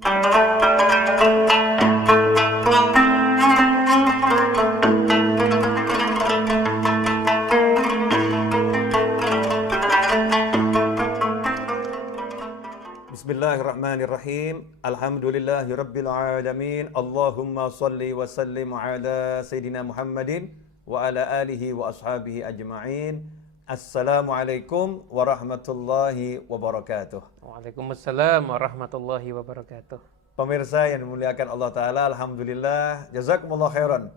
Bismillahirrahmanirrahim. Alhamdulillahirabbil alamin. Allahumma shalli wa sallim ala sayidina Muhammadin wa ala alihi wa ashabihi ajma'in. Assalamualaikum warahmatullahi wabarakatuh. Waalaikumsalam warahmatullahi wabarakatuh. Pemirsa yang dimuliakan Allah Ta'ala, alhamdulillah, jazakumullah khairan.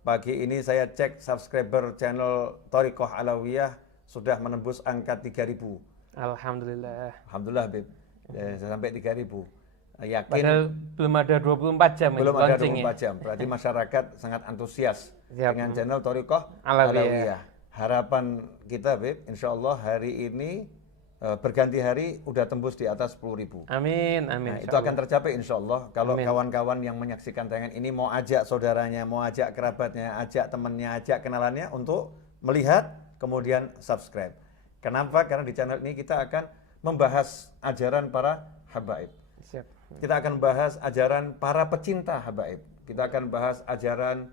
Pagi ini saya cek subscriber channel Thariqah Alawiyah sudah menembus angka 3.000. Alhamdulillah. Alhamdulillah, Bib. Sampai 3.000. Yakin? Padahal belum ada 24 jam. Belum ada 24 jam. Berarti masyarakat sangat antusias dengan channel Thariqah Alawiyah. Harapan kita, Bib, insya Allah hari ini berganti hari udah tembus di atas 10.000. Amin, amin. Nah, itu akan tercapai insya Allah. Kalau kawan-kawan yang menyaksikan tayangan ini mau ajak saudaranya, mau ajak kerabatnya, ajak temannya, ajak kenalannya untuk melihat, kemudian subscribe. Kenapa? Karena di channel ini kita akan membahas ajaran para habaib. Siap. Kita akan bahas ajaran para pecinta habaib. Kita akan bahas ajaran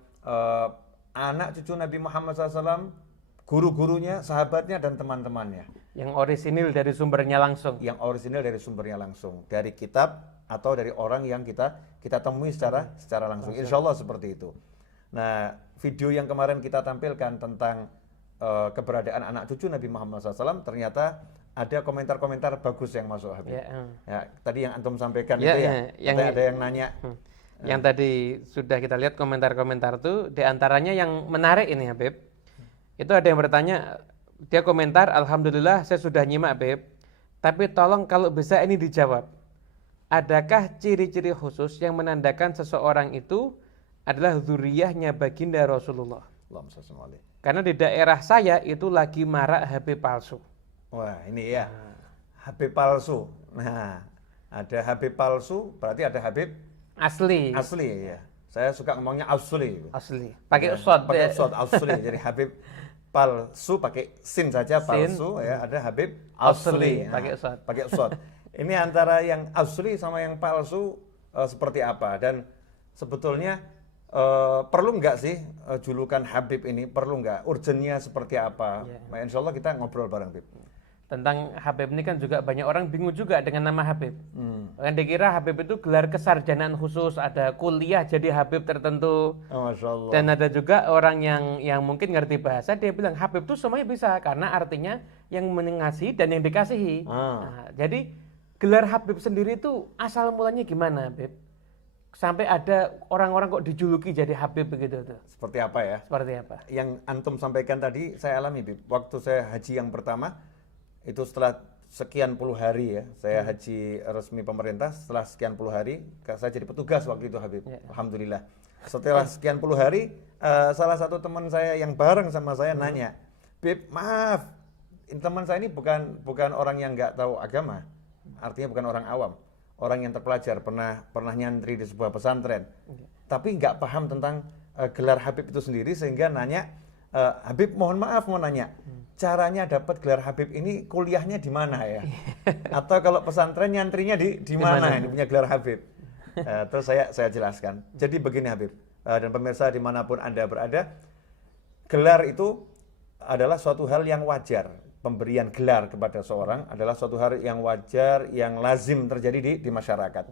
anak cucu Nabi Muhammad SAW, guru-gurunya, sahabatnya, dan teman-temannya. Yang orisinil dari sumbernya langsung. Yang orisinil dari sumbernya langsung. Dari kitab atau dari orang yang kita temui secara langsung. Insya Allah seperti itu. Nah, video yang kemarin kita tampilkan tentang keberadaan anak cucu Nabi Muhammad SAW, ternyata ada komentar-komentar bagus yang masuk, Habib. Ya, tadi yang antum sampaikan itu ya, ada yang nanya. Yang tadi sudah kita lihat komentar-komentar itu, diantaranya yang menarik ini, Habib. Itu ada yang bertanya, dia komentar, alhamdulillah saya sudah nyimak, Beb. Tapi tolong kalau bisa ini dijawab. Adakah ciri-ciri khusus yang menandakan seseorang itu adalah zuriyahnya baginda Rasulullah? Karena di daerah saya itu lagi marak HP palsu. Wah, ini ya. HP palsu. Nah, ada HP palsu, berarti ada Habib asli. Asli ya. Saya suka ngomongnya asli. Asli. Pakai usod. Pakai usod asli. Jadi Habib palsu pakai sin saja palsu ya, ada Habib asli. Nah, pakai usod. Ini antara yang asli sama yang palsu seperti apa, dan sebetulnya perlu nggak sih julukan Habib ini, perlu nggak, urgennya seperti apa? Nah, insya Allah kita ngobrol bareng, Habib. Tentang Habib ini kan juga banyak orang bingung juga dengan nama Habib. Kan dikira Habib itu gelar kesarjanaan khusus, ada kuliah jadi Habib tertentu. Masya Allah. Dan ada juga orang yang mungkin ngerti bahasa, dia bilang Habib itu semuanya bisa, karena artinya yang mengasihi dan yang dikasihi. Nah, jadi gelar Habib sendiri itu asal mulanya gimana, Habib? Sampai ada orang-orang kok dijuluki jadi Habib begitu tuh. Seperti apa ya? Seperti apa? Yang antum sampaikan tadi saya alami, Bib. Waktu saya haji yang pertama, itu setelah sekian puluh hari ya, saya haji resmi pemerintah, setelah sekian puluh hari, saya jadi petugas waktu itu, Habib. Alhamdulillah. Setelah sekian puluh hari, salah satu teman saya yang bareng sama saya nanya, Bib, maaf, teman saya ini bukan orang yang nggak tahu agama, artinya bukan orang awam, orang yang terpelajar, pernah nyantri di sebuah pesantren, tapi nggak paham tentang gelar Habib itu sendiri, sehingga nanya, Habib mohon maaf mau nanya, caranya dapat gelar Habib ini kuliahnya di mana ya? Atau kalau pesantren nyantrinya di mana ini punya gelar Habib? Terus saya jelaskan. Jadi begini, Habib, dan pemirsa dimanapun Anda berada, gelar itu adalah suatu hal yang wajar. Pemberian gelar kepada seorang adalah suatu hal yang wajar, yang lazim terjadi di masyarakat.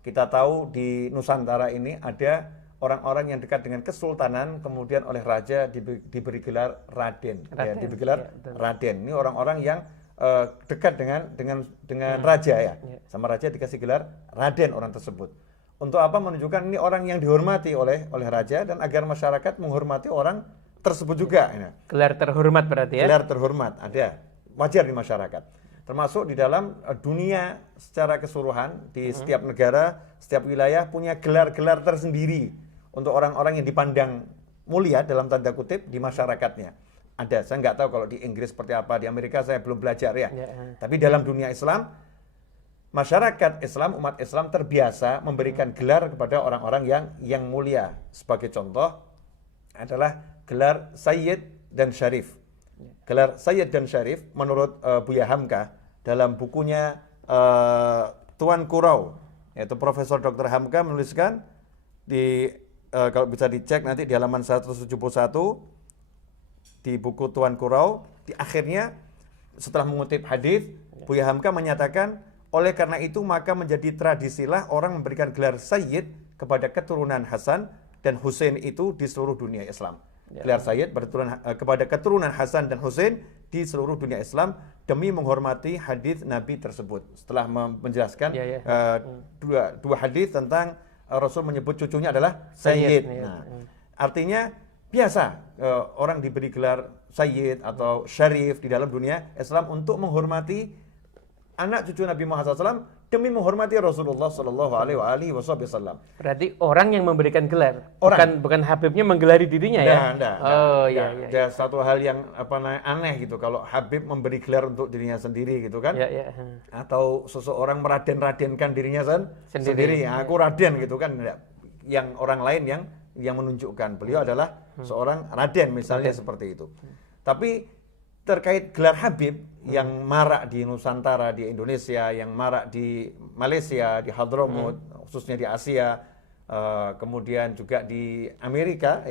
Kita tahu di Nusantara ini ada orang-orang yang dekat dengan kesultanan, kemudian oleh raja diberi gelar Raden. Ya, diberi gelar Raden. Ini orang-orang yang dekat dengan raja ya. Sama raja dikasih gelar Raden orang tersebut. Untuk apa? Menunjukkan ini orang yang dihormati oleh raja, dan agar masyarakat menghormati orang tersebut juga. Gelar terhormat berarti ya? Gelar terhormat ada, wajar di masyarakat. Termasuk di dalam dunia secara keseluruhan, di setiap negara, setiap wilayah punya gelar-gelar tersendiri untuk orang-orang yang dipandang mulia dalam tanda kutip di masyarakatnya. Ada, saya nggak tahu kalau di Inggris seperti apa, di Amerika saya belum belajar ya. Tapi dalam dunia Islam, masyarakat Islam, umat Islam terbiasa memberikan gelar kepada orang-orang yang mulia. Sebagai contoh adalah gelar Sayyid dan Syarif. Gelar Sayyid dan Syarif menurut Buya Hamka dalam bukunya Tuan Kurau yaitu Profesor Dr. Hamka menuliskan di kalau bisa dicek nanti di halaman 171 di buku Tuan Kurau, di akhirnya setelah mengutip hadis, Buya Hamka menyatakan, oleh karena itu maka menjadi tradisilah orang memberikan gelar Sayyid kepada keturunan Hasan dan Husain itu di seluruh dunia Islam. Gelar Sayyid kepada keturunan Hasan dan Husain di seluruh dunia Islam demi menghormati hadis Nabi tersebut. Setelah menjelaskan dua hadis tentang Rasul menyebut cucunya adalah Sayyid. Nah, artinya biasa orang diberi gelar Sayyid atau Syarif di dalam dunia Islam untuk menghormati anak cucu Nabi Muhammad SAW demi menghormati Rasulullah Sallallahu Alaihi Wasallam. Berarti orang yang memberikan gelar, bukan Habibnya menggelari dirinya ya? Iya. Ada satu hal yang aneh gitu kalau Habib memberi gelar untuk dirinya sendiri gitu kan? Atau seseorang meraden-radenkan dirinya sendiri. Aku raden gitu kan? Yang orang lain yang menunjukkan beliau adalah seorang raden misalnya seperti itu. Tapi terkait gelar Habib yang marak di Nusantara, di Indonesia, yang marak di Malaysia, di Hadramut, khususnya di Asia, kemudian juga di Amerika,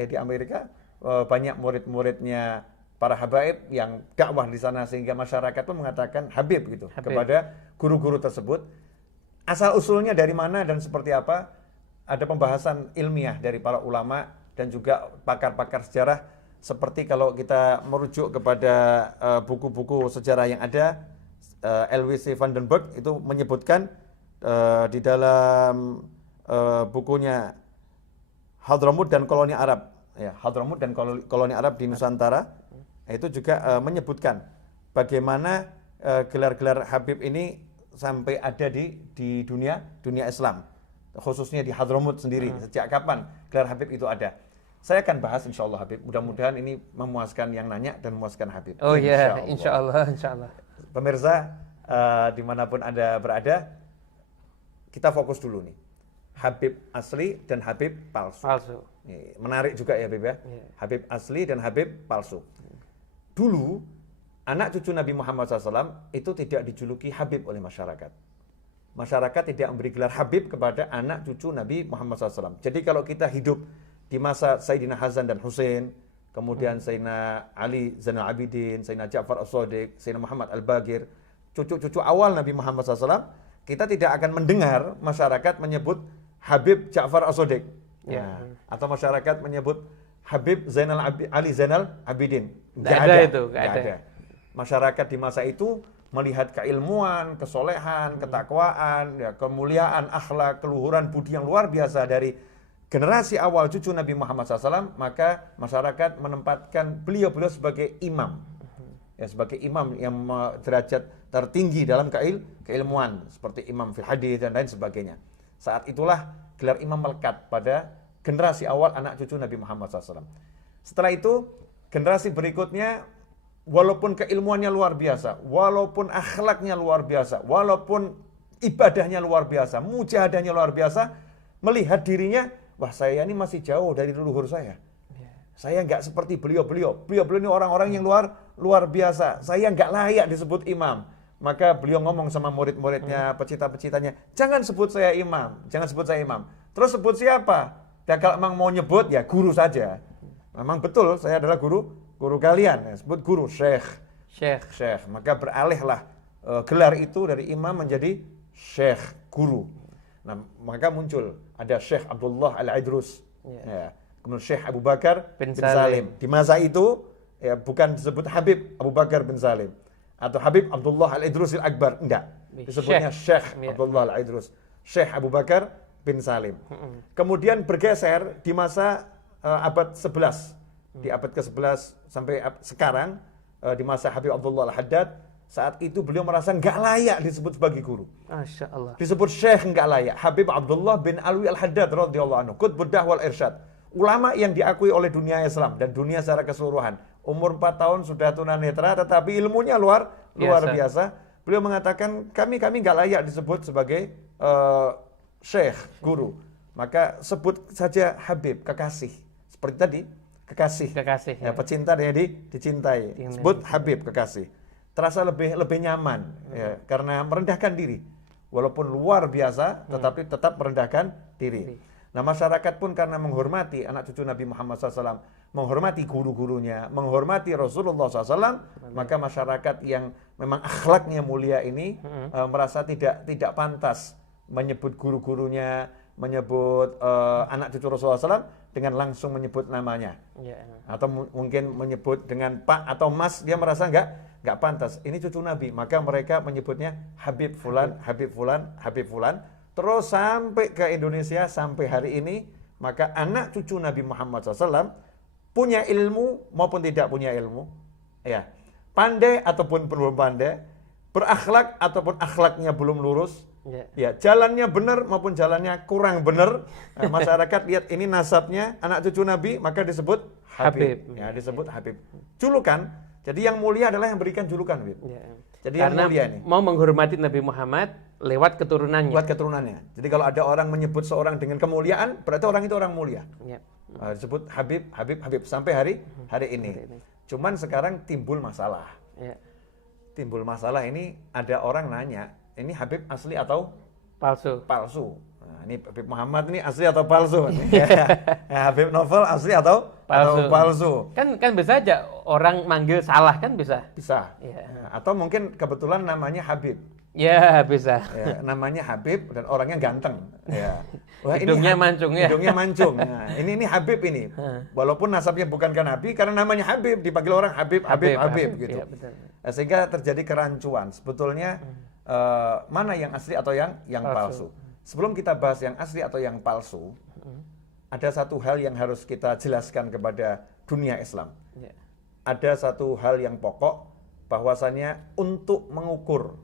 banyak murid-muridnya para habaib yang dakwah di sana sehingga masyarakat pun mengatakan Habib gitu kepada guru-guru tersebut. Asal usulnya dari mana dan seperti apa? Ada pembahasan ilmiah dari para ulama dan juga pakar-pakar sejarah. Seperti kalau kita merujuk kepada buku-buku sejarah yang ada, LWC Vandenberg itu menyebutkan di dalam bukunya Hadramut dan Koloni Arab, Hadramut dan Koloni Arab di Nusantara, itu juga menyebutkan bagaimana gelar-gelar Habib ini sampai ada di dunia Islam, khususnya di Hadramut sendiri. Sejak kapan gelar Habib itu ada? Saya akan bahas insya Allah Habib. Mudah-mudahan ini memuaskan yang nanya dan memuaskan Habib. Oh iya, insya Allah. Pemirsa, dimanapun Anda berada, kita fokus dulu nih. Habib asli dan Habib palsu. Menarik juga ya Habib ya. Habib asli dan Habib palsu. Dulu, anak cucu Nabi Muhammad SAW itu tidak dijuluki Habib oleh masyarakat. Masyarakat tidak memberi gelar Habib kepada anak cucu Nabi Muhammad SAW. Jadi kalau kita hidup di masa Sayyidina Hasan dan Husain, kemudian Sayyidina Ali Zainal Abidin, Sayyidina Ja'far As-Shadiq, Sayyidina Muhammad Al-Bagir, cucu-cucu awal Nabi Muhammad SAW, kita tidak akan mendengar masyarakat menyebut Habib Ja'far As-Shadiq, atau masyarakat menyebut Habib Ali Zainal Abidin. Nggak ada. Masyarakat di masa itu melihat keilmuan, kesolehan, ketakwaan, kemuliaan, akhlak, keluhuran budi yang luar biasa dari generasi awal cucu Nabi Muhammad SAW, maka masyarakat menempatkan beliau-beliau sebagai imam. Sebagai imam yang derajat tertinggi dalam keilmuan, seperti imam fil hadis dan lain sebagainya. Saat itulah gelar imam melekat pada generasi awal anak cucu Nabi Muhammad SAW. Setelah itu, generasi berikutnya, walaupun keilmuannya luar biasa, walaupun akhlaknya luar biasa, walaupun ibadahnya luar biasa, mujahadahnya luar biasa, melihat dirinya, wah saya ini masih jauh dari leluhur saya. Saya nggak seperti beliau-beliau. Beliau-beliau ini orang-orang yang luar biasa. Saya nggak layak disebut imam. Maka beliau ngomong sama murid-muridnya, pecita-pecitanya, jangan sebut saya imam, jangan sebut saya imam. Terus sebut siapa? Ya kalau memang mau nyebut ya guru saja. Memang betul saya adalah guru kalian. Sebut guru, syekh. Maka beralihlah gelar itu dari imam menjadi syekh, guru. Nah, maka muncul ada Syekh Abdullah Al-Idrus, kemudian Syekh Abu Bakar bin Salim. Di masa itu bukan disebut Habib Abu Bakar bin Salim atau Habib Abdullah Al-Idrus Al-Akbar, enggak. Disebutnya Syekh Abdullah Al-Idrus, Syekh Abu Bakar bin Salim. Kemudian bergeser di masa abad 11, di abad ke-11 sampai sekarang, di masa Habib Abdullah Al-Haddad. Saat itu beliau merasa nggak layak disebut sebagai guru. Masya Allah. Disebut syekh nggak layak. Habib Abdullah bin Alwi Al-Haddad radhiyallahu anhu, Qutbud Da'wah wal Irsyad. Ulama yang diakui oleh dunia Islam dan dunia secara keseluruhan. Umur 4 tahun sudah tunanetra, tetapi ilmunya luar biasa. Beliau mengatakan kami nggak layak disebut sebagai syekh, guru. Maka sebut saja Habib, kekasih. Seperti tadi, kekasih. Ya, pecinta dan dicintai. Sebut Habib, kekasih. Terasa lebih nyaman, karena merendahkan diri. walaupun luar biasa, tetapi tetap merendahkan diri. Nah, masyarakat pun karena menghormati anak cucu Nabi Muhammad SAW, menghormati guru-gurunya, menghormati Rasulullah SAW, maka masyarakat yang memang akhlaknya mulia ini merasa tidak pantas menyebut guru-gurunya, menyebut anak cucu Rasulullah SAW dengan langsung menyebut namanya, atau mungkin menyebut dengan Pak atau Mas, dia merasa nggak pantas. Ini cucu Nabi, maka mereka menyebutnya Habib Fulan, Habib Fulan, Habib Fulan. Terus sampai ke Indonesia sampai hari ini, maka anak cucu Nabi Muhammad SAW punya ilmu maupun tidak punya ilmu, ya, pandai ataupun belum pandai, berakhlak ataupun akhlaknya belum lurus. Ya, jalannya benar maupun jalannya kurang benar. Nah, masyarakat lihat ini nasabnya anak cucu Nabi, maka disebut Habib. Ya, disebut Habib. Julukan. Jadi yang mulia adalah yang berikan julukan, Habib. Jadi karena yang mulia nih. Mau menghormati Nabi Muhammad lewat keturunannya. Lewat keturunannya. Jadi kalau ada orang menyebut seorang dengan kemuliaan, berarti orang itu orang mulia. Disebut Habib, Habib, Habib sampai hari ini. Cuman sekarang timbul masalah. Timbul masalah ini, ada orang nanya, ini Habib asli atau palsu? Palsu. Nah, ini Habib Muhammad ini asli atau palsu? Habib Novel asli atau palsu? Kan bisa aja orang manggil salah, kan bisa. Bisa. Atau mungkin kebetulan namanya Habib. Ya, bisa. Ya, namanya Habib dan orangnya ganteng. Ya. Wah, hidungnya mancung ya. Hidungnya mancung. Nah, ini Habib ini. Walaupun nasabnya bukan ke Nabi, karena namanya Habib, dipanggil orang Habib gitu. Ya, betul. Sehingga terjadi kerancuan. Sebetulnya mana yang asli atau yang palsu. Sebelum kita bahas yang asli atau yang palsu, ada satu hal yang harus kita jelaskan kepada dunia Islam. Ada satu hal yang pokok, bahwasannya untuk mengukur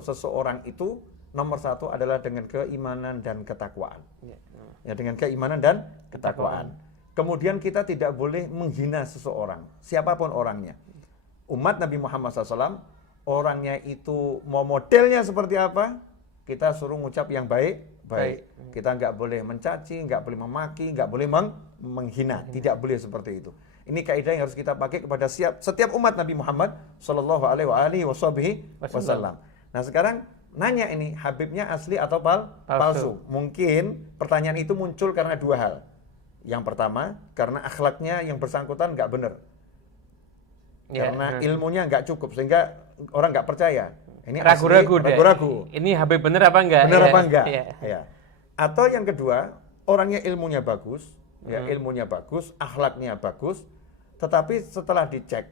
seseorang itu, nomor satu adalah dengan keimanan dan ketakwaan. Ya, dengan keimanan dan ketakwaan. Kemudian kita tidak boleh menghina seseorang, siapapun orangnya. Umat Nabi Muhammad SAW, orangnya itu mau modelnya seperti apa, kita suruh ngucap yang baik. Kita nggak boleh mencaci, nggak boleh memaki, nggak boleh menghina, tidak boleh seperti itu. Ini kaidah yang harus kita pakai kepada setiap umat Nabi Muhammad Sallallahu Alaihi Wasallam. Nah, sekarang nanya ini, Habibnya asli atau palsu? Mungkin pertanyaan itu muncul karena dua hal. Yang pertama, karena akhlaknya yang bersangkutan nggak benar. Karena ilmunya nggak cukup, sehingga orang nggak percaya. Ini ragu-ragu. Ini Habib bener apa enggak? Bener apa enggak? Ya. Atau yang kedua, orangnya ilmunya bagus, ilmunya bagus, akhlaknya bagus, tetapi setelah dicek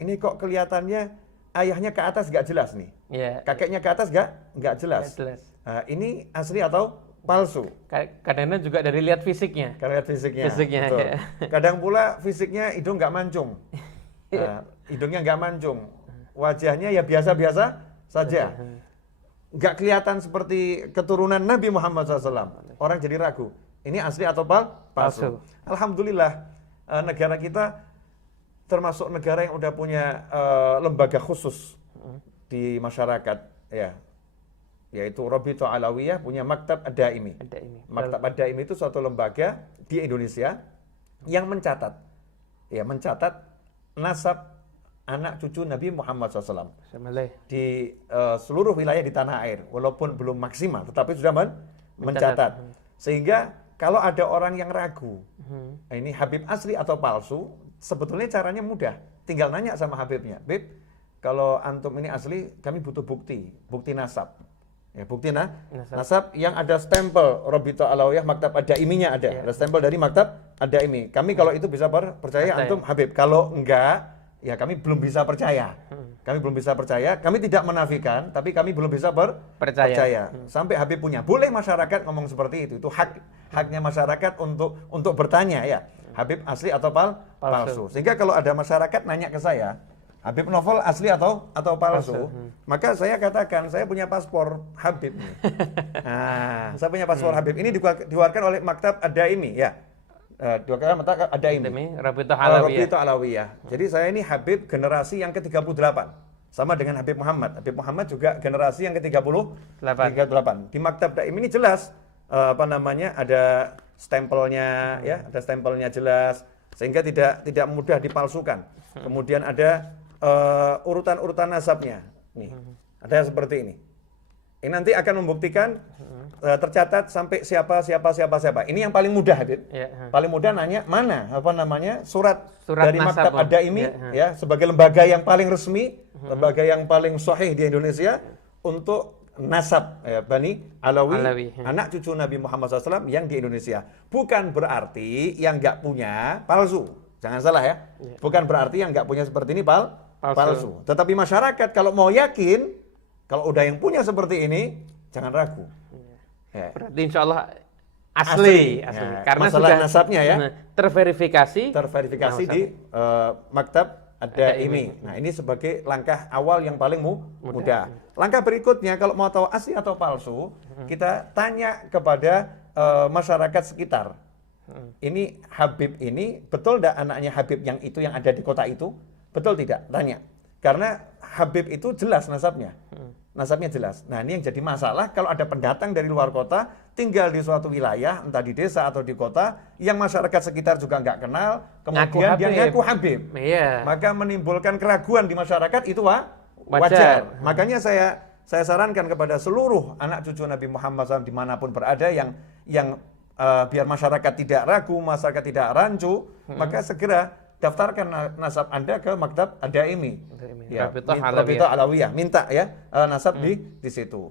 ini kok kelihatannya ayahnya ke atas nggak jelas nih, kakeknya ke atas nggak jelas. Nah, ini asli atau palsu? Kadang-kadang juga dari lihat fisiknya. Karena lihat fisiknya. Betul. Kadang pula fisiknya hidung nggak mancung. Hidungnya nggak mancung, wajahnya ya biasa-biasa saja, nggak kelihatan seperti keturunan Nabi Muhammad SAW. Orang jadi ragu, ini asli atau palsu? Alhamdulillah, negara kita termasuk negara yang udah punya lembaga khusus di masyarakat, yaitu Rabithah Alawiyah punya Maktab Ad-Daimi. Maktab Ad-Daimi itu suatu lembaga di Indonesia yang mencatat nasab anak cucu Nabi Muhammad SAW di seluruh wilayah di tanah air, walaupun belum maksimal, tetapi sudah mencatat. Sehingga kalau ada orang yang ragu, ini Habib asli atau palsu, sebetulnya caranya mudah, tinggal nanya sama Habibnya, Bib, kalau antum ini asli, kami butuh bukti nasab. Ya, bukti nasab yang ada stempel Rabithah Alawiyah Maktab Ad-Daiminya ada stempel dari Maktab Ad-Daimi. Kami kalau itu bisa percaya antum Habib. Kalau enggak, ya kami belum bisa percaya. Kami tidak menafikan, tapi kami belum bisa percaya. Sampai Habib punya. Boleh masyarakat ngomong seperti itu. Itu haknya masyarakat untuk bertanya ya. Habib asli atau palsu. Sehingga kalau ada masyarakat nanya ke saya, Habib Novel asli atau palsu? Maka saya katakan, saya punya paspor Habib. Nah, saya punya paspor Habib. Ini dikeluarkan oleh Maktab Ad-Daimi, ya. Dikeluarkan Maktab Ad-Daimi. Rabithah Alawiyah. Jadi saya ini Habib generasi yang ke-38. Sama dengan Habib Muhammad. Habib Muhammad juga generasi yang ke-38. Di Maktab Ad-Daimi ini jelas, ada stempelnya, ya, ada stempelnya jelas, sehingga tidak mudah dipalsukan. Kemudian ada urutan-urutan nasabnya. Nih, ada seperti ini. Ini nanti akan membuktikan tercatat sampai siapa. Ini yang paling mudah, Habib. Ya. Paling mudah nanya mana surat dari nasab, Maktab Ad-Daimi ya. sebagai lembaga yang paling resmi, lembaga yang paling sahih di Indonesia untuk nasab Bani Alawi, anak cucu Nabi Muhammad SAW yang di Indonesia. Bukan berarti yang nggak punya palsu. Jangan salah ya. Bukan berarti yang nggak punya seperti ini palsu. Tetapi masyarakat kalau mau yakin, kalau udah yang punya seperti ini, jangan ragu. Ya. Berarti insya Allah asli. Ya. Karena masalah sudah nasabnya ya terverifikasi di Maktab Ad-Daimi. Nah, ini sebagai langkah awal yang paling mudah. Langkah berikutnya kalau mau tahu asli atau palsu, kita tanya kepada masyarakat sekitar. Ini Habib ini betul enggak anaknya Habib yang ada di kota itu? Betul tidak? Tanya. Karena Habib itu jelas nasabnya. Nasabnya jelas. Nah, ini yang jadi masalah kalau ada pendatang dari luar kota tinggal di suatu wilayah, entah di desa atau di kota, yang masyarakat sekitar juga nggak kenal, kemudian dia ngaku Habib. Iya. Maka menimbulkan keraguan di masyarakat itu wajar. Makanya saya sarankan kepada seluruh anak cucu Nabi Muhammad SAW dimanapun berada yang biar masyarakat tidak ragu, masyarakat tidak rancu, maka segera daftarkan nasab Anda ke Maktab Ad-Daimi. Ya, Rabithah Alawiyah. Minta ya nasab di situ.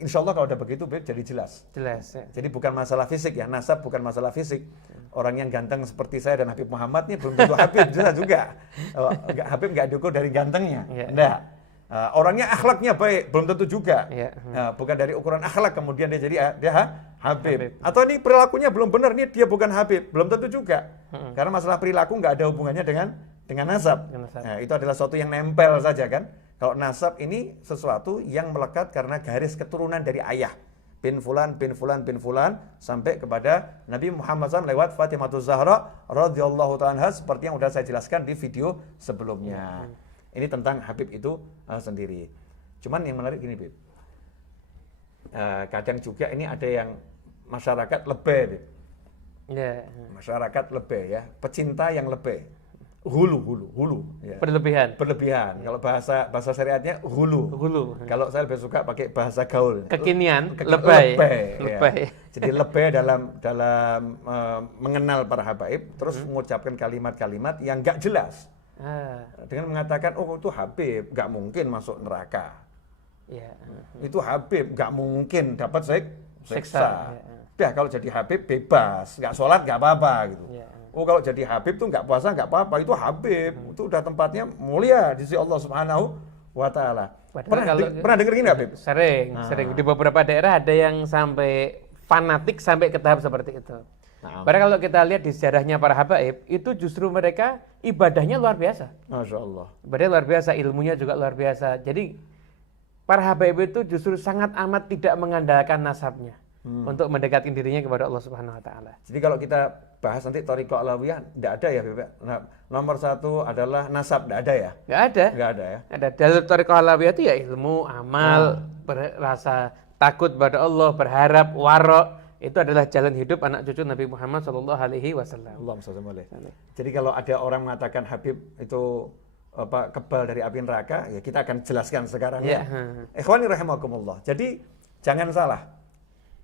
Insya Allah kalau udah begitu jadi jelas. Jelas ya. Jadi bukan masalah fisik ya, nasab bukan masalah fisik. Orang yang ganteng seperti saya dan Habib Muhammad ini belum tentu Habib, jelas juga. Habib nggak diukur dari gantengnya. Enggak. Orangnya akhlaknya baik, belum tentu juga. Bukan dari ukuran akhlak kemudian dia jadi Habib. Atau ini perilakunya belum benar, ini dia bukan Habib, belum tentu juga. Karena masalah perilaku nggak ada hubungannya dengan nasab. Nah, itu adalah sesuatu yang nempel saja kan. Kalau nasab ini sesuatu yang melekat karena garis keturunan dari ayah. Bin Fulan sampai kepada Nabi Muhammad SAW lewat Fatimah Zahra radhiyallahu ta'ala seperti yang sudah saya jelaskan di video sebelumnya. Ini tentang Habib itu sendiri. Cuman yang menarik gini, Bib. Kadang juga ini ada yang masyarakat lebih, Bib. Masyarakat lebih ya, pecinta yang lebih. Hulu ya. Berlebihan. Kalau bahasa syariatnya hulu. Kalau saya lebih suka pakai bahasa gaul. Kekinian, lebay. Ya. Jadi lebih dalam mengenal para habaib, terus mengucapkan kalimat-kalimat yang enggak jelas. Dengan mengatakan, oh itu Habib, nggak mungkin masuk neraka. Itu Habib, nggak mungkin dapat siksa. Ya kalau jadi Habib bebas, nggak sholat nggak apa-apa gitu. Oh kalau jadi Habib tuh nggak puasa nggak apa-apa, itu Habib, itu udah tempatnya mulia di sisi Allah Subhanahu wa Ta'ala. Pernah denger gini nggak, Habib? Sering. Di beberapa daerah ada yang sampai fanatik sampai ke tahap seperti itu. Padahal kalau kita lihat di sejarahnya para habaib, itu justru mereka ibadahnya luar biasa. Masya Allah. Ibadahnya luar biasa, ilmunya juga luar biasa. Jadi para habaib itu justru sangat amat tidak mengandalkan nasabnya untuk mendekatkan dirinya kepada Allah Subhanahu Wa Taala. Jadi kalau kita bahas nanti Thariqah Alawiyah, tidak ada ya, Beb? Nah, nomor satu adalah nasab, tidak ada ya? Nggak ada ya? Ada. Dalam Thariqah Alawiyah itu ya ilmu, amal, rasa takut pada Allah, berharap, warok. Itu adalah jalan hidup anak cucu Nabi Muhammad SAW. Jadi kalau ada orang mengatakan Habib itu kebal dari api neraka, ya kita akan jelaskan sekarang ya. Ikhwani rahimakumullah. Jadi jangan salah.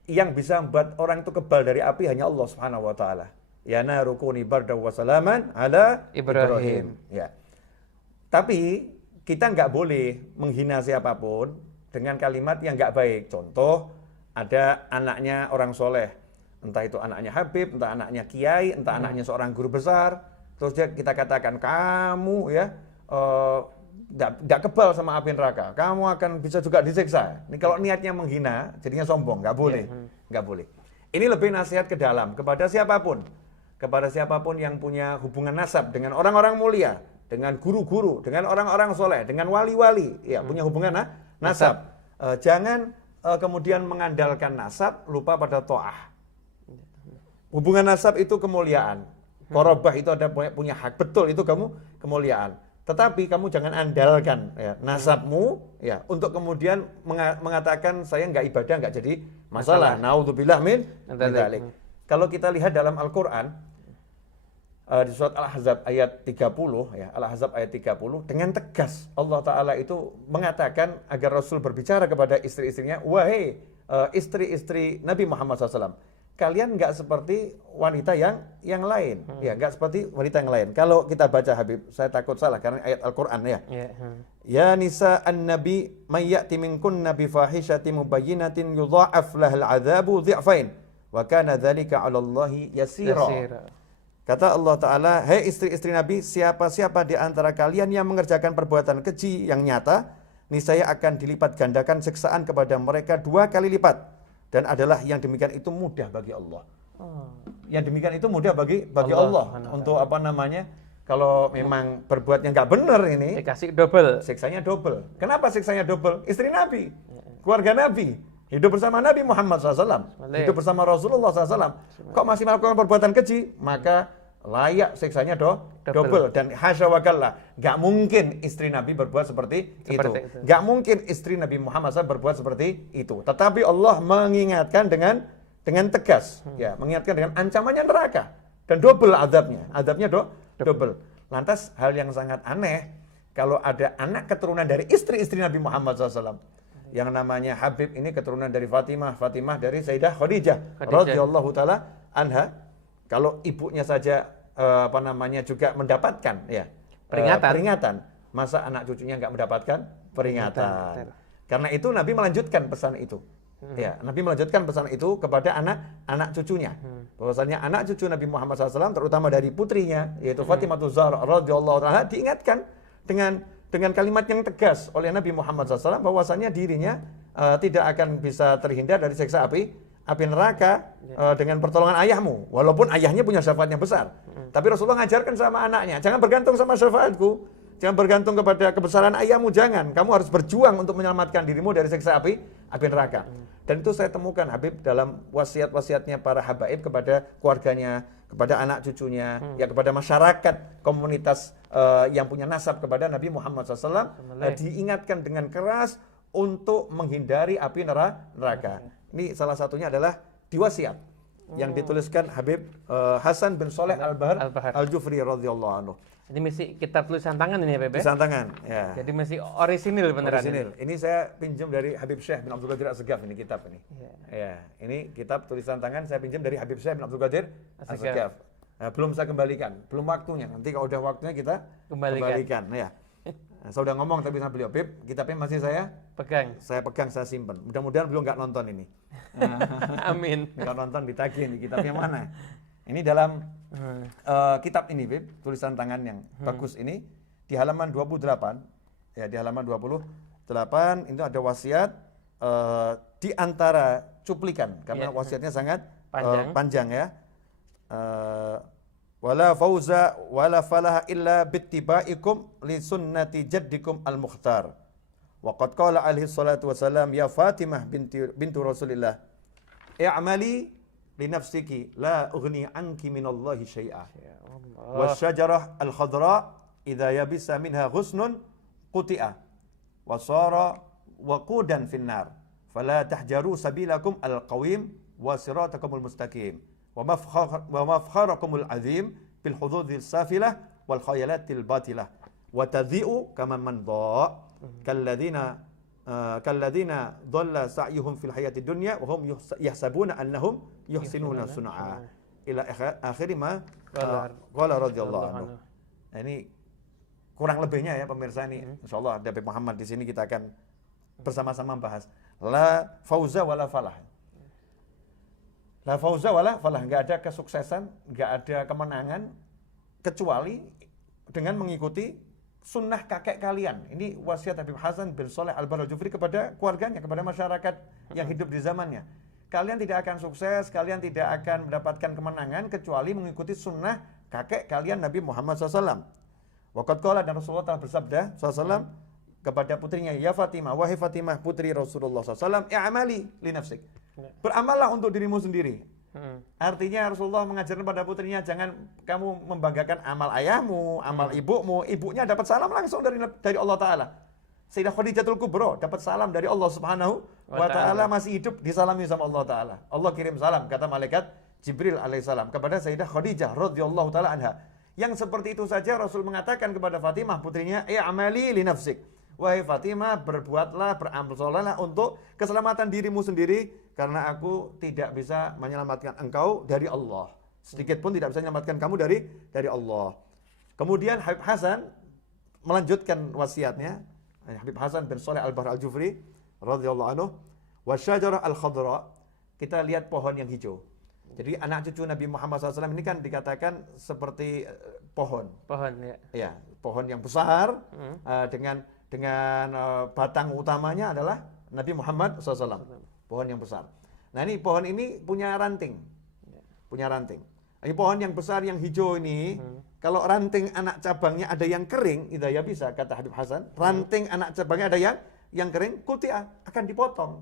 Yang bisa membuat orang itu kebal dari api hanya Allah Subhanahu wa Ta'ala. Ya narukuni bardaw wa salaman ala Ibrahim. Ya. Tapi kita nggak boleh menghina siapapun dengan kalimat yang nggak baik. Contoh, ada anaknya orang soleh, entah itu anaknya Habib, entah anaknya kiai, entah anaknya seorang guru besar, terus kita katakan kamu ya tidak kebal sama api neraka, kamu akan bisa juga disiksa. Ini kalau niatnya menghina, jadinya sombong, nggak boleh. Ini lebih nasihat ke dalam kepada siapapun yang punya hubungan nasab dengan orang-orang mulia, dengan guru-guru, dengan orang-orang soleh, dengan wali-wali, ya punya hubungan nasab. Jangan kemudian mengandalkan nasab, lupa pada to'ah. Hubungan nasab itu kemuliaan. Qorobah itu ada punya hak. Betul, itu kamu kemuliaan. Tetapi kamu jangan andalkan ya, nasabmu ya, untuk kemudian mengatakan saya nggak ibadah, nggak jadi masalah. Naudzubillah min dzalik. Kalau kita lihat dalam Al-Quran, di surat Al-Ahzab ayat 30 ya, Al-Ahzab ayat 30 dengan tegas Allah Ta'ala itu mengatakan agar Rasul berbicara kepada istri-istrinya, wahai istri-istri Nabi Muhammad SAW, kalian nggak seperti wanita yang lain, ya nggak seperti wanita yang lain. Kalau kita baca Habib, saya takut salah karena ayat Al-Quran ya. Ya nisa an-nabi may ya'ti minkunna bi fahishatin mubayyinatin yudha'af lahal 'adzabu dhi'fain wa kana dzalika 'ala Allahi yasira. Kata Allah Ta'ala, hei istri-istri Nabi, siapa-siapa di antara kalian yang mengerjakan perbuatan keji yang nyata, niscaya akan dilipat gandakan siksaan kepada mereka 2 kali lipat. Dan adalah yang demikian itu mudah bagi Allah. Yang demikian itu mudah bagi Allah. Untuk apa namanya, kalau memang berbuatnya nggak benar ini, dikasih double. Siksanya double. Kenapa siksanya double? Istri Nabi, keluarga Nabi. Hidup bersama Nabi Muhammad SAW, hidup bersama Rasulullah SAW. Kok masih melakukan perbuatan keji? Maka layak siksanya double. Dan hasya wa kalla, nggak mungkin istri Nabi berbuat seperti itu. Nggak mungkin istri Nabi Muhammad SAW berbuat seperti itu. Tetapi Allah mengingatkan dengan tegas, ya, mengingatkan dengan ancamannya neraka dan double azabnya double. Lantas hal yang sangat aneh, kalau ada anak keturunan dari istri-istri Nabi Muhammad SAW. Yang namanya Habib ini keturunan dari Fatimah dari Sayyidah Khadijah radhiyallahu taala anha. Kalau ibunya saja juga mendapatkan ya peringatan, masa anak cucunya nggak mendapatkan peringatan? Karena itu Nabi melanjutkan pesan itu. Ya, Nabi melanjutkan pesan itu kepada anak cucunya. Bahwasanya anak cucu Nabi Muhammad SAW, terutama dari putrinya yaitu Fatimah Zahra radhiyallahu taala, diingatkan dengan kalimat yang tegas oleh Nabi Muhammad SAW bahwasanya dirinya tidak akan bisa terhindar dari siksa api neraka dengan pertolongan ayahmu, walaupun ayahnya punya syafaat yang besar. Tapi Rasulullah ngajarkan sama anaknya, jangan bergantung sama syafaatku, jangan bergantung kepada kebesaran ayahmu, jangan. Kamu harus berjuang untuk menyelamatkan dirimu dari siksa api neraka. Dan itu saya temukan Habib dalam wasiat-wasiatnya para habaib kepada keluarganya, kepada anak cucunya, ya kepada masyarakat, komunitas yang punya nasab kepada Nabi Muhammad SAW, diingatkan dengan keras untuk menghindari api neraka. Ini salah satunya adalah di wasiat yang dituliskan Habib Hasan bin Soleh Al-Bahar Al-Jufri radhiyallahu anhu. Ini mesti kitab tulisan tangan ini ya, Bebe? Tulisan tangan, ya. Jadi masih orisinil beneran. Ini saya pinjam dari Habib Syekh bin Abdul Qadir As-Segaf ini kitab ini. Ya, ini kitab tulisan tangan saya pinjam dari Habib Syekh bin Abdul Qadir As-Segaf. Belum saya kembalikan, belum waktunya. Nanti kalau udah waktunya kita kembalikan. Ya. Saya udah ngomong tapi sama beliau, Bib, kitabnya masih saya pegang, saya simpan. Mudah-mudahan beliau nggak nonton ini. Amin. Nggak nonton, ditagih nih kitabnya mana. Ini dalam kitab ini, Bib, tulisan tangan yang bagus ini, di halaman 28, ya di halaman 28 itu ada wasiat di antara cuplikan, karena wasiatnya sangat panjang ya. Wala fauza wala falaha illa bittibaikum li sunnati jaddikum al-mukhtar. Wa qad qala alaihi salatu wasalam ya Fatimah bintu Rasulillah, i'mali li nafsiki la ughni anki minallahi syai'a. Wasyajarah al-khadra idza yabisa minha ghusnun quti'a wa sara waqudan finnar fala tahjaru sabilakum al-qawim wa siratakumul mustaqim wa mafkharakumul azim bil hududil safilah wal khayalatil batilah wa tadhi'u kama man dha kalladhina dhalla sa'yuhum fil hayatid dunya wa hum yahsabuna annahum yuhsinuna sun'a ila akhir ma qala radhiyallahu anhu. Nah, ini kurang lebihnya ya pemirsa, ini insyaallah ada Habib Muhammad di sini, kita akan bersama-sama bahas la fauza wala falah. La fauza wala falah, enggak ada kesuksesan, enggak ada kemenangan kecuali dengan mengikuti sunnah kakek kalian. Ini wasiat Habib Hasan bin Soleh Al-Bahar Al-Jufri kepada keluarganya, kepada masyarakat yang hidup di zamannya. Kalian tidak akan sukses, kalian tidak akan mendapatkan kemenangan kecuali mengikuti sunnah kakek kalian Nabi Muhammad SAW. Waqad qala, dan Rasulullah telah bersabda SAW kepada putrinya, ya Fatimah, wahai Fatimah putri Rasulullah SAW, i'amali li nafsik, beramallah untuk dirimu sendiri. Artinya Rasulullah mengajarkan pada putrinya, jangan kamu membanggakan amal ayahmu, amal ibumu. Ibunya dapat salam langsung dari Allah Ta'ala. Sayyidah Khadijatul Kubra dapat salam dari Allah Subhanahu wa Ta'ala, masih hidup disalami sama Allah Ta'ala. Allah kirim salam, kata malaikat Jibril alaihissalam kepada Sayyidah Khadijah radhiyallahu ta'ala anha. Yang seperti itu saja Rasul mengatakan kepada Fatimah putrinya, "I'mali li nafsik." Wahai Fatimah, berbuatlah, beramal solehlah untuk keselamatan dirimu sendiri, karena aku tidak bisa menyelamatkan engkau dari Allah. Sedikit pun tidak bisa menyelamatkan kamu dari Allah. Kemudian Habib Hasan melanjutkan wasiatnya. Habib Hasan bin Shalih Al-Bahr Al-Jufri radhiyallahu anhu, wasyajarah al-khadra, kita lihat pohon yang hijau. Jadi anak cucu Nabi Muhammad SAW ini kan dikatakan seperti pohon. Pohon ya. Ya, pohon yang besar dengan batang utamanya adalah Nabi Muhammad SAW. Pohon yang besar. Nah ini pohon ini punya ranting. Punya ranting. Ini pohon yang besar yang hijau ini, kalau ranting anak cabangnya ada yang kering, itu ya bisa, kata Habib Hasan. Ranting anak cabangnya ada yang kering, kutia, akan dipotong.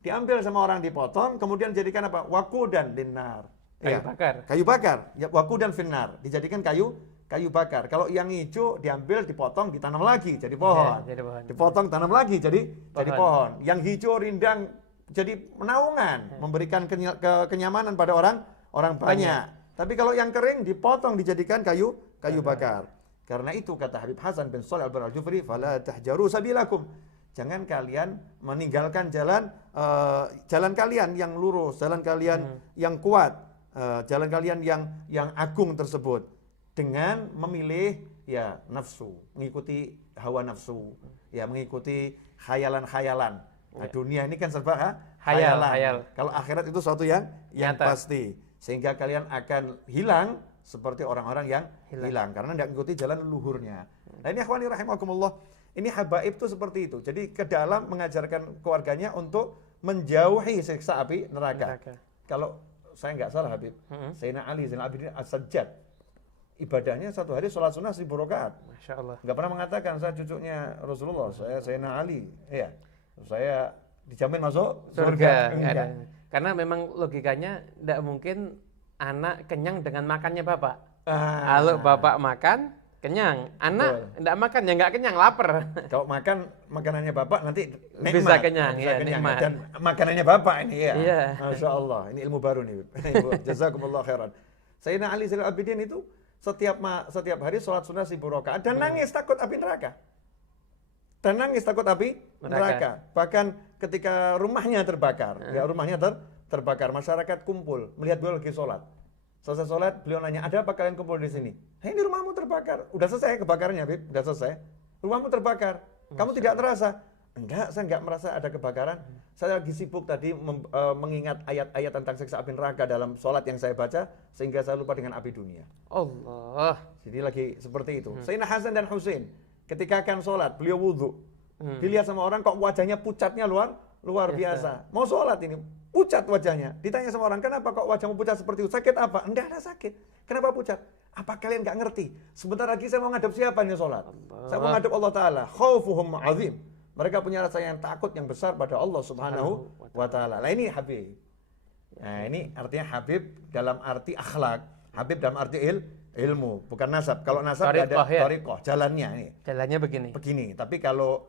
Diambil sama orang, dipotong, kemudian dijadikan apa? Waqudan linnar. Kayu bakar. Kayu bakar. Ya, waqudan finnar. Dijadikan kayu bakar. Kalau yang hijau diambil, dipotong, ditanam lagi jadi pohon. Ya, jadi pohon. Dipotong, tanam lagi jadi pohon. Yang hijau rindang jadi naungan, memberikan kenyamanan pada orang banyak. Tapi kalau yang kering dipotong dijadikan kayu bakar. Karena itu kata Habib Hasan bin Shalih Al-Bahr Al-Jufri, "Fala tahjaru sabilakum." Jangan kalian meninggalkan jalan kalian yang lurus, jalan kalian yang kuat, jalan kalian yang agung tersebut dengan memilih ya nafsu, mengikuti hawa nafsu, ya mengikuti khayalan-khayalan. Nah, dunia ini kan serba khayalan. Hayal. Kalau akhirat itu suatu yang pasti, sehingga kalian akan hilang seperti orang-orang yang hilang karena tidak mengikuti jalan leluhurnya. Nah, ini akhwani rahimakumullah. Ini habaib itu seperti itu. Jadi ke dalam mengajarkan keluarganya untuk menjauhi siksa api neraka. Kalau saya nggak salah Habib, Sayyidina Ali Zainal Abidin As-Sajjad, ibadahnya satu hari sholat sunnah 1000 rakaat. Masya Allah. Nggak pernah mengatakan saya cucunya Rasulullah, saya Sayyidina Ali, ya, saya dijamin masuk surga. Karena memang logikanya tidak mungkin anak kenyang dengan makannya bapak. Kalau bapak makan kenyang, anak tidak makan ya nggak kenyang, lapar. Kalau makan makanannya bapak nanti nikmat, bisa kenyang, nikmat. Dan makanannya bapak ini ya. Iya. Masya Allah, ini ilmu baru nih. Jazakumullah khairan. Sayyidina Ali Zainal Abidin itu setiap hari sholat sunnah 1000 rakaat dan nangis takut api neraka. Dan nangis takut api neraka. Bahkan ketika rumahnya terbakar, terbakar, masyarakat kumpul melihat beliau lagi sholat. Selesai sholat, beliau nanya, ada apa kalian kumpul di sini? Ini rumahmu terbakar. Udah selesai kebakarannya, Bib. Udah selesai. Rumahmu terbakar. Kamu tidak terasa? Enggak, saya enggak merasa ada kebakaran. Saya lagi sibuk tadi mengingat ayat-ayat tentang siksa api neraka dalam sholat yang saya baca, sehingga saya lupa dengan api dunia. Allah. Jadi lagi seperti itu. Sayyidina Hasan dan Husain, ketika akan sholat, beliau wudhu. Dilihat sama orang, kok wajahnya pucatnya luar biasa. Mau sholat ini, pucat wajahnya. Ditanya sama orang, kenapa kok wajahmu pucat seperti itu? Sakit apa? Enggak ada sakit. Kenapa pucat? Apa kalian nggak ngerti? Sebentar lagi saya mau ngadep siapa nih sholat? Saya mau ngadep Allah Ta'ala. Khawfuhum azim. Mereka punya rasa yang takut yang besar pada Allah Subhanahu wa Ta'ala. Nah ini Habib. Nah ini artinya Habib dalam arti akhlak. Habib dalam arti ilmu, bukan nasab. Kalau nasab ada thariqah, jalannya ini. Jalannya begini. Tapi kalau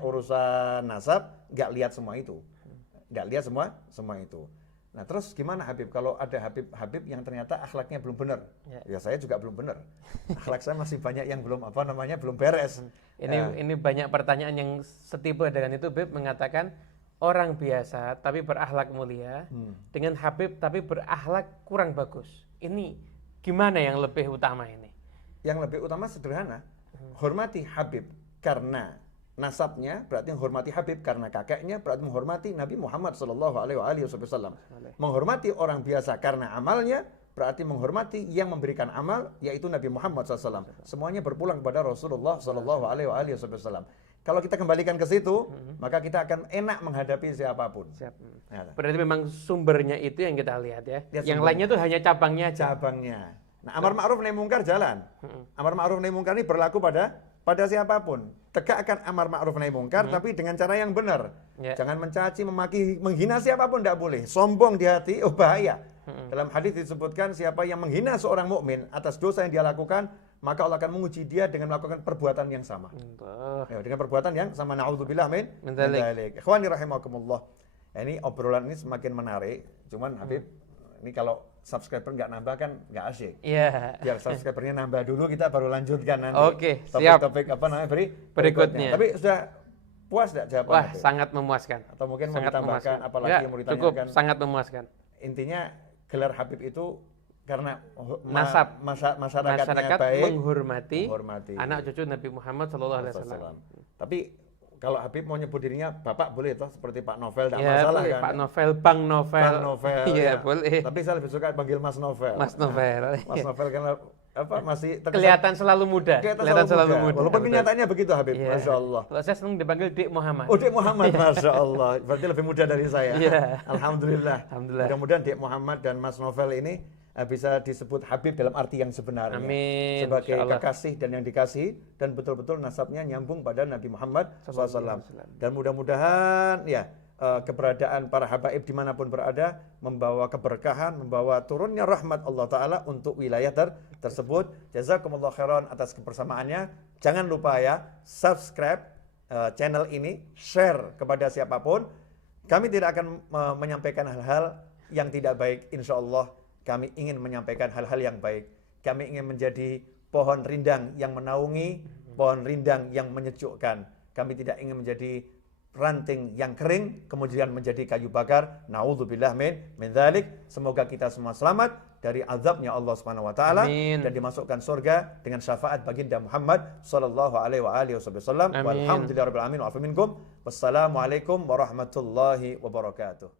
urusan nasab nggak lihat semua itu. Nggak lihat semua itu. Nah terus gimana Habib kalau ada Habib yang ternyata akhlaknya belum benar? Ya saya juga belum benar. Akhlak saya masih banyak yang belum belum beres. Ini banyak pertanyaan yang setipe dengan itu, Habib mengatakan orang biasa tapi berakhlak mulia dengan Habib tapi berakhlak kurang bagus. Ini gimana yang lebih utama ini? Yang lebih utama sederhana, hormati Habib karena nasabnya, berarti menghormati Habib, karena kakeknya berarti menghormati Nabi Muhammad SAW. Menghormati orang biasa karena amalnya berarti menghormati yang memberikan amal, yaitu Nabi Muhammad SAW. Semuanya berpulang kepada Rasulullah SAW. Kalau kita kembalikan ke situ, maka kita akan enak menghadapi siapapun. Berarti memang sumbernya itu yang kita lihat ya. Yang lainnya itu hanya cabangnya. Nah, amar ma'ruf nahi mungkar jalan. Amar ma'ruf nahi mungkar ini berlaku pada siapapun. Tegakkan amar ma'ruf nahi mungkar tapi dengan cara yang benar. Jangan mencaci, memaki, menghina siapapun tidak boleh. Sombong di hati, bahaya. Dalam hadis disebutkan siapa yang menghina seorang mukmin atas dosa yang dia lakukan, maka Allah akan menguji dia dengan melakukan perbuatan yang sama. Dengan perbuatan yang sama. Na'udzubillah min dzalik. Ikhwani rahimakumullah. Ini obrolan ini semakin menarik, cuman Habib ini kalau subscriber nggak nambah kan nggak asik. Iya. Biar subscribernya nambah dulu, kita baru lanjutkan nanti. Oke, siap. Topik-topik apa namanya Berikutnya. Tapi sudah puas nggak jawabannya? Wah, Habib? sangat memuaskan. Atau mungkin mau Sangat ditambahkan memuaskan. apalagi Ya, yang mau cukup, ditanyakan? sangat memuaskan. Intinya gelar Habib itu karena Nasab. masyarakatnya Masyarakat baik, menghormati menghormati anak cucu Nabi Muhammad SAW. Tapi kalau Habib mau nyebut dirinya Bapak boleh toh, seperti Pak Novel, tidak Ya, masalah boleh, kan? Pak Novel, Bang Novel. Bang Novel. Iya, ya. boleh. Tapi saya lebih suka panggil Mas Novel. Mas Novel. Mas Novel karena apa masih Kelihatan selalu muda. kelihatan selalu muda. Walaupun Betul. kenyataannya begitu Habib, Iya. Masya Allah. Kalau saya senang dipanggil Dik Muhammad. Oh, Dek Muhammad, Masya Allah. Berarti lebih muda dari saya. Iya. Alhamdulillah. Alhamdulillah. Mudah-mudahan Dek Muhammad dan Mas Novel ini bisa disebut Habib dalam arti yang sebenarnya. Amin. Sebagai Insya Allah. kekasih dan yang dikasihi, dan betul-betul nasabnya nyambung pada Nabi Muhammad SAW. Dan mudah-mudahan ya keberadaan para habaib dimanapun berada membawa keberkahan, membawa turunnya rahmat Allah Ta'ala untuk wilayah tersebut. Jazakumullah khairan atas kebersamaannya. Jangan lupa ya, subscribe channel ini, share kepada siapapun. Kami tidak akan menyampaikan hal-hal yang tidak baik, insya Allah. Kami ingin menyampaikan hal-hal yang baik. Kami ingin menjadi pohon rindang yang menaungi, pohon rindang yang menyejukkan. Kami tidak ingin menjadi ranting yang kering, kemudian menjadi kayu bakar. Naudzubillah min dzalik. Semoga kita semua selamat dari azabnya Allah Subhanahu wa taala dan dimasukkan surga dengan syafaat baginda Muhammad sallallahu alaihi wasallam. Walhamdulillahirabbil alamin wa afa minkum. Wassalamualaikum warahmatullahi wabarakatuh.